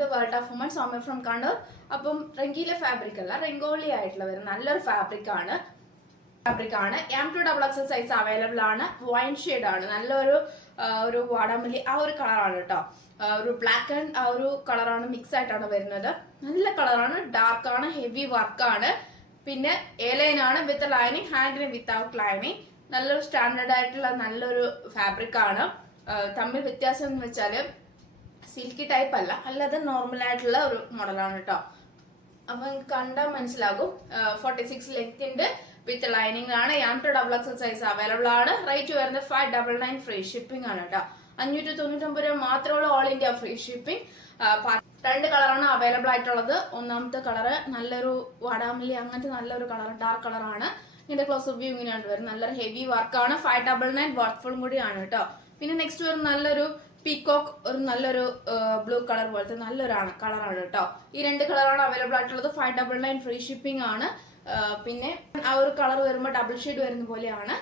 To world of women. Soumya from Kannur. അപ്പം Rangeela fabric അല്ല, റംഗോളി ആയിട്ടുള്ള വരും നല്ലൊരു ഫാബ്രിക് ആണ്. M2XX സൈസ് അവൈലബിൾ ആണ്. വൈൻ ഷെയ്ഡ് ആണ്, നല്ലൊരു ഒരു വാടാമല്ലി ആ ഒരു കളറാണ് കേട്ടോ. ഒരു ബ്ലാക്ക് ആൻഡ് ആ ഒരു കളറാണ് മിക്സ് ആയിട്ടാണ് വരുന്നത്. നല്ല കളറാണ്, ഡാർക്ക് ആണ്, ഹെവി വർക്കാണ്. പിന്നെ എലൈൻ ആണ് വിത്ത് ലൈനിങ്, ഹാൻഡിന് വിത്തൗട്ട് ലൈനിങ്. നല്ലൊരു സ്റ്റാൻഡേർഡ് ആയിട്ടുള്ള നല്ലൊരു ഫാബ്രിക് ആണ്. തമ്മിൽ വ്യത്യാസം എന്ന് വെച്ചാൽ സിൽക്കി ടൈപ്പ് അല്ല, അല്ലാതെ നോർമൽ ആയിട്ടുള്ള ഒരു മോഡലാണ് കേട്ടോ. അപ്പൊ കണ്ടാൽ മനസ്സിലാകും. 46 ലെങ്ത്തിന്റെ വിത്ത് ലൈനിങ് ആണ്. M2XX സൈസ് അവൈലബിൾ ആണ്. റേറ്റ് വരുന്നത് 599 ഫ്രീ ഷിപ്പിംഗ് ആണ് കേട്ടോ. 599 രൂപ മാത്രമേ ഉള്ളൂ, ഓൾ ഇന്ത്യ ഫ്രീ ഷിപ്പിംഗ്. രണ്ട് കളറാണ് അവൈലബിൾ ആയിട്ടുള്ളത്. ഒന്നാമത്തെ കളറ് നല്ലൊരു വാടാമല്ലി അങ്ങനത്തെ നല്ലൊരു കളർ, ഡാർക്ക് കളറാണ്. ഇതിന്റെ ക്ലോസ് വ്യൂ ഇങ്ങനെയാണ് വരുന്നത്. നല്ലൊരു ഹെവി വർക്കാണ്. 599 വർക്ക്ഫുൾ കൂടിയാണ് കേട്ടോ. പിന്നെ നെക്സ്റ്റ് വരും നല്ലൊരു പീകോക്ക്, ഒരു നല്ലൊരു ബ്ലൂ കളർ പോലത്തെ നല്ലൊരു കളറാണ് കേട്ടോ. ഈ രണ്ട് കളറാണ് അവൈലബിൾ ആയിട്ടുള്ളത്. 599 ഫ്രീ ഷിപ്പിംഗ് ആണ്. പിന്നെ ആ ഒരു കളർ വരുമ്പോൾ ഡബിൾ ഷെയ്ഡ് വരുന്ന പോലെയാണ്.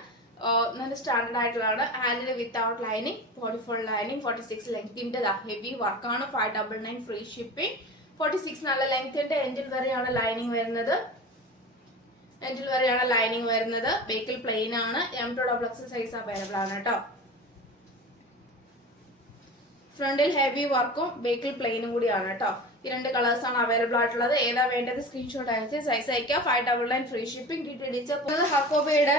നല്ല സ്റ്റാൻഡേർഡ് ആയിട്ടുള്ളതാണ്. ഹാൻഡിൽ വിത്തൗട്ട് ലൈനിങ്, 44 ലൈനിങ്, 46 ലെങ്ത്തിന്റെ ഹെവി വർക്കാണ്. 599 ഫ്രീ ഷിപ്പിംഗ്. 46 നല്ല ലെങ്ത്തിന്റെ എൻഡിൽ വരെയാണ് ലൈനിങ് വരുന്നത്. ബേക്കിൽ പ്ലെയിൻ ആണ്. M2XX സൈസ് അവൈലബിൾ ആണ് കേട്ടോ. ഫ്രണ്ടിൽ ഹെവി വർക്കും ബേക്കിൽ പ്ലെയിനും കൂടിയാണ് കേട്ടോ. ഈ രണ്ട് കളേഴ്സ് ആണ് അവൈലബിൾ ആയിട്ടുള്ളത്. ഏതാ വേണ്ടത് സ്ക്രീൻഷോട്ട് അയച്ച് സൈസ് അയക്കുക. 599 ഫ്രീ ഷിപ്പിംഗ്. ഡീറ്റെയിൽസ് ഹക്കോബയുടെ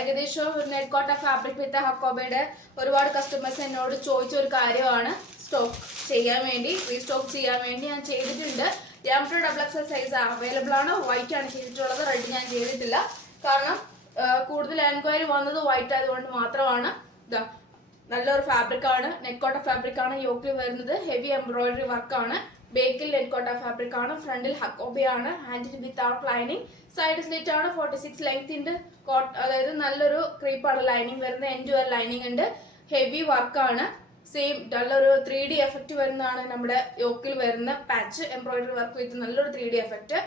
ഏകദേശം നെറ്റ് കോട്ട ഫാബ്രിക് വിത്ത് ഹക്കോബയുടെ ഒരുപാട് കസ്റ്റമേഴ്സ് എന്നോട് ചോദിച്ച ഒരു കാര്യമാണ്. റീസ്റ്റോക്ക് ചെയ്യാൻ വേണ്ടി ഞാൻ ചെയ്തിട്ടുണ്ട്. M2XX സൈസ് അവൈലബിൾ ആണ്. വൈറ്റ് ആണ് ചെയ്തിട്ടുള്ളത്, റെഡ് ഞാൻ ചെയ്തിട്ടില്ല. കാരണം കൂടുതൽ എൻക്വയറി വന്നത് വൈറ്റ് ആയതുകൊണ്ട് മാത്രമാണ്. നല്ലൊരു ഫാബ്രിക് ആണ്, നെറ്റ്കോട്ട ഫാബ്രിക് ആണ്. യോക്കിൽ വരുന്നത് ഹെവി എംബ്രോയിഡറി വർക്ക് ആണ്. ബേക്കിൽ നെറ്റ്കോട്ട ഫാബ്രിക് ആണ്. ഫ്രണ്ടിൽ ഹക്കോബയാണ്. Handle without lining, side slit ആണ്. 46 ലെങ്ത്തിന്റെ അതായത് നല്ലൊരു ക്രീപ്പാണ് ലൈനിങ് വരുന്നത്. എൻഡ് ലൈനിങ് ഉണ്ട്. ഹെവി വർക്കാണ്. സെയിം നല്ലൊരു 3D എഫക്റ്റ് വരുന്നതാണ് നമ്മുടെ യോക്കിൽ വരുന്ന പാച്ച് എംബ്രോയിഡറി വർക്ക് വിത്ത് നല്ലൊരു 3D എഫക്റ്റ്.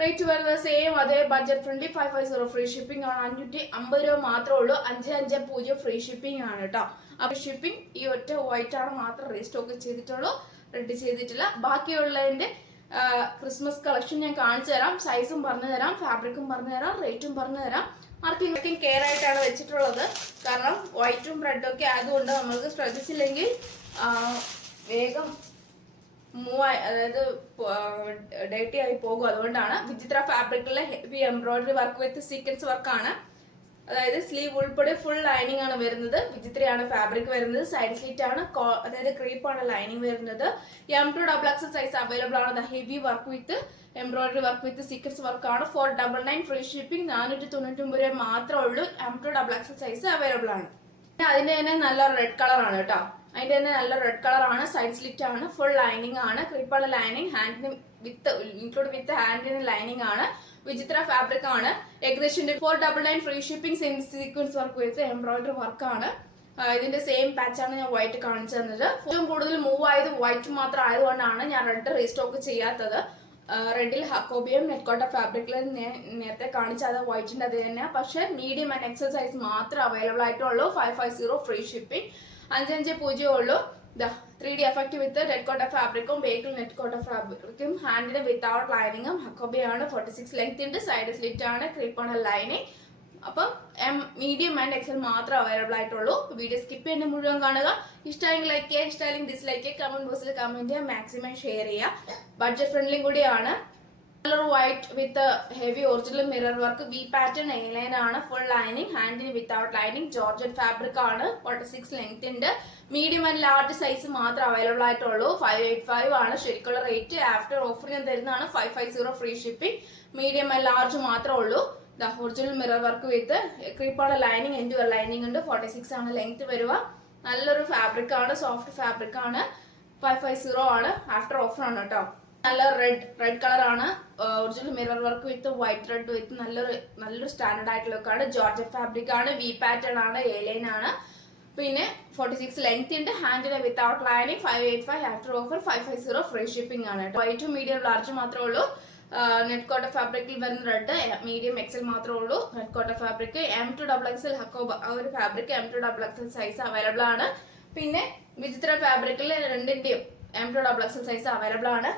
റേറ്റ് വരുന്നത് സെയിം അതേ ബഡ്ജറ്റ് ഫ്രണ്ട്ലി 550 ഫ്രീ ഷിപ്പിംഗ് ആണ്. 550 രൂപ മാത്രമേ ഉള്ളൂ. 550 ഫ്രീ ഷിപ്പിംഗ് ആണ് കേട്ടോ. അപ്പൊ ഷിപ്പിംഗ് ഈ ഒറ്റ വൈറ്റ് ആണ് മാത്രം റീസ്റ്റോക്ക് ചെയ്തിട്ടുള്ളൂ, റെഡി ചെയ്തിട്ടില്ല. ബാക്കിയുള്ളതിന്റെ ക്രിസ്മസ് കളക്ഷൻ ഞാൻ കാണിച്ചു തരാം. സൈസും പറഞ്ഞു തരാം, ഫാബ്രിക്കും പറഞ്ഞു തരാം, റേറ്റും പറഞ്ഞു തരാം. മാർക്കിംഗ് കെയർ ആയിട്ടാണ് വെച്ചിട്ടുള്ളത്. കാരണം വൈറ്റും റെഡും ഒക്കെ ആയതുകൊണ്ട് നമ്മൾക്ക് ശ്രദ്ധിച്ചില്ലെങ്കിൽ വേഗം അതായത് ഡേറ്റി ആയി പോകും. അതുകൊണ്ടാണ്. വിചിത്ര ഫാബ്രിക്കിലെ heavy embroidery work with sequins വർക്കാണ്. അതായത് സ്ലീവ് ഉൾപ്പെടെ ഫുൾ ലൈനിങ് ആണ് വരുന്നത്. വിചിത്രയാണ് ഫാബ്രിക് വരുന്നത്. സൈഡ് സ്ലിറ്റ് ആണ്, അതായത് ക്രീപ്പാണ് ലൈനിങ് വരുന്നത്. M2XX സൈസ് അവൈലബിൾ ആണ്. Heavy work with embroidery work with sequins വർക്കാണ്. 499 ഫ്രീ ഷിപ്പിംഗ്. 499 രൂപ മാത്രമേ ഉള്ളൂ. M2XX സൈസ് അവൈലബിൾ ആണ്. അതിന്റെ തന്നെ നല്ല റെഡ് കളറാണ് കേട്ടോ. അതിന്റെ തന്നെ നല്ല റെഡ് കളറാണ്. സൈഡ് സ്ലിറ്റ് ആണ്, ഫുൾ ലൈനിങ് ആണ്. ക്രീപ്പാണ് ലൈനിങ്, ഹാൻഡിന് ഇൻക്ലൂഡ് വിത്ത് ഹാൻഡിന് ലൈനിങ് ആണ്. വിചിത്ര ഫാബ്രിക് ആണ്. ഏകദേശം 499 free shipping. Same sequence work with embroidery work ആണ്. ഇതിന്റെ സെയിം പാച്ച് ആണ് ഞാൻ വൈറ്റ് കാണിച്ചു തന്നത്. ഏറ്റവും കൂടുതൽ മൂവ് ആയത് വൈറ്റ് മാത്രം ആയതുകൊണ്ടാണ് ഞാൻ റെഡ് റീസ്റ്റോക്ക് ചെയ്യാത്തത്. റെഡിൽ ഹക്കോബിയും നെറ്റ്കോട്ട ഫാബ്രിക്കിൽ നേരത്തെ കാണിച്ചത് വൈറ്റിന്റെ അത് തന്നെ. പക്ഷെ മീഡിയം ആൻഡ് എക്സൽ സൈസ് മാത്രം അവൈലബിൾ ആയിട്ടുള്ളൂ. 550 ഫ്രീ ഷിപ്പിംഗ്. 550 ഉള്ളൂ. 3D എഫക്റ്റ് വിത്ത് നെറ്റ്കോട്ട ഫാബ്രിക്കും ബേക്കിൽ നെറ്റ്കോട്ട ഫാബ്രിക്കും ഹാൻഡിന് വിത്തൗട്ട് ലൈനിങ്ങും ഹക്കോബയാണ്. 46 ലെങ്ത് ഉണ്ട്. സൈഡ് സ്ലിറ്റ് ആണ്, ക്രീപ്പാണ് ലൈനിങ്. അപ്പം മീഡിയം ആൻഡ് എക്സൽ മാത്രം അവൈലബിൾ ആയിട്ടുള്ളൂ. വീഡിയോ സ്കിപ്പ് ചെയ്യുന്ന മുഴുവൻ കാണുക. ഇഷ്ടമെങ്കിൽ ലൈക്ക് ചെയ്യുക, ഇഷ്ടമെങ്കിൽ ഡിസ്ലൈക്ക് ചെയ്യുക. കമന്റ് ബോക്സിൽ കമന്റ് ചെയ്യുക, മാക്സിമം ഷെയർ ചെയ്യുക. ബഡ്ജറ്റ് ഫ്രണ്ട്ലി കൂടിയാണ്. Colour white with heavy original mirror work. V pattern A line ആണ്. ഫുൾ ലൈനിങ്, ഹാൻഡിന് വിത്തൗട്ട് ലൈനിങ്. ജോർജറ്റ് ഫാബ്രിക് ആണ്. 46 ലെങ്ത് ഉണ്ട്. മീഡിയം ആൻഡ് ലാർജ് സൈസ് മാത്രം അവൈലബിൾ ആയിട്ടുള്ളൂ. 585 ആണ് ശരിക്കുള്ള റേറ്റ്. ആഫ്റ്റർ ഓഫർ ഞാൻ തരുന്നതാണ് 550 free shipping. Medium and large മാത്രമേ ഉള്ളൂ. ഒറിജിനൽ മിറർ വർക്ക് വിത്ത് ക്രീപ്പാണ് ലൈനിങ്, എൻഡ് ലൈനിങ് ഉണ്ട്. 46 ആണ് ലെങ്ത് വരിക. നല്ലൊരു ഫാബ്രിക് ആണ്, സോഫ്റ്റ് ഫാബ്രിക് ആണ്. 550 ആണ്. ആഫ്റ്റർ ഓഫർ ആണ് കേട്ടോ. നല്ല റെഡ് കളർ ആണ്. Original mirror work with white red with നല്ലൊരു സ്റ്റാൻഡേർഡ് ആയിട്ടുള്ള ലുക്കാണ്. ജോർജറ്റ് ഫാബ്രിക് ആണ്. വി പാറ്റേൺ ആണ്, എലൈൻ ആണ്. പിന്നെ 46 ലെങ്ത് ഉണ്ട്. ഹാൻഡിന് without lining. 585 after offer. 550 free shipping ആണ്. വൈറ്റും മീഡിയം ലാർജ് മാത്രമേ ഉള്ളൂ. നെറ്റ്കോട്ട ഫാബ്രിക്കിൽ വരുന്ന റെഡ് മീഡിയം എക്സൽ മാത്രമേ ഉള്ളൂ. നെറ്റ്കോട്ട ഫാബ്രിക് M2XX ഹക്കോബ ആ ഒരു ഫാബ്രിക് M2XX സൈസ് അവൈലബിൾ ആണ്. പിന്നെ വിചിത്ര ഫാബ്രിക്കിൽ രണ്ടിന്റെയും M2XL സൈസ് അവൈലബിൾ ആണ്.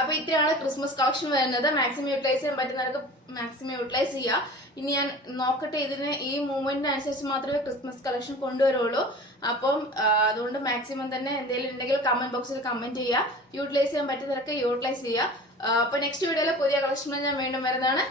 അപ്പൊ ഇത്രയാണ് ക്രിസ്മസ് കളക്ഷൻ വരുന്നത്. മാക്സിമം യൂട്ടിലൈസ് ചെയ്യാൻ പറ്റുന്നവർക്ക് മാക്സിമം യൂട്ടിലൈസ് ചെയ്യുക. ഇനി ഞാൻ നോക്കട്ടെ, ഇതിന് ഈ മൂവ്മെന്റിനനുസരിച്ച് മാത്രമേ ക്രിസ്മസ് കളക്ഷൻ കൊണ്ടുവരുള്ളൂ. അപ്പം അതുകൊണ്ട് മാക്സിമം തന്നെ എന്തെങ്കിലും ഉണ്ടെങ്കിൽ കമന്റ് ബോക്സിൽ കമന്റ് ചെയ്യുക. യൂട്ടിലൈസ് ചെയ്യാൻ പറ്റുന്നവരൊക്കെ യൂട്ടിലൈസ് ചെയ്യുക. അപ്പൊ നെക്സ്റ്റ് വീഡിയോയിൽ പുതിയ കളക്ഷൻ ഞാൻ വീണ്ടും വരുന്നതാണ്.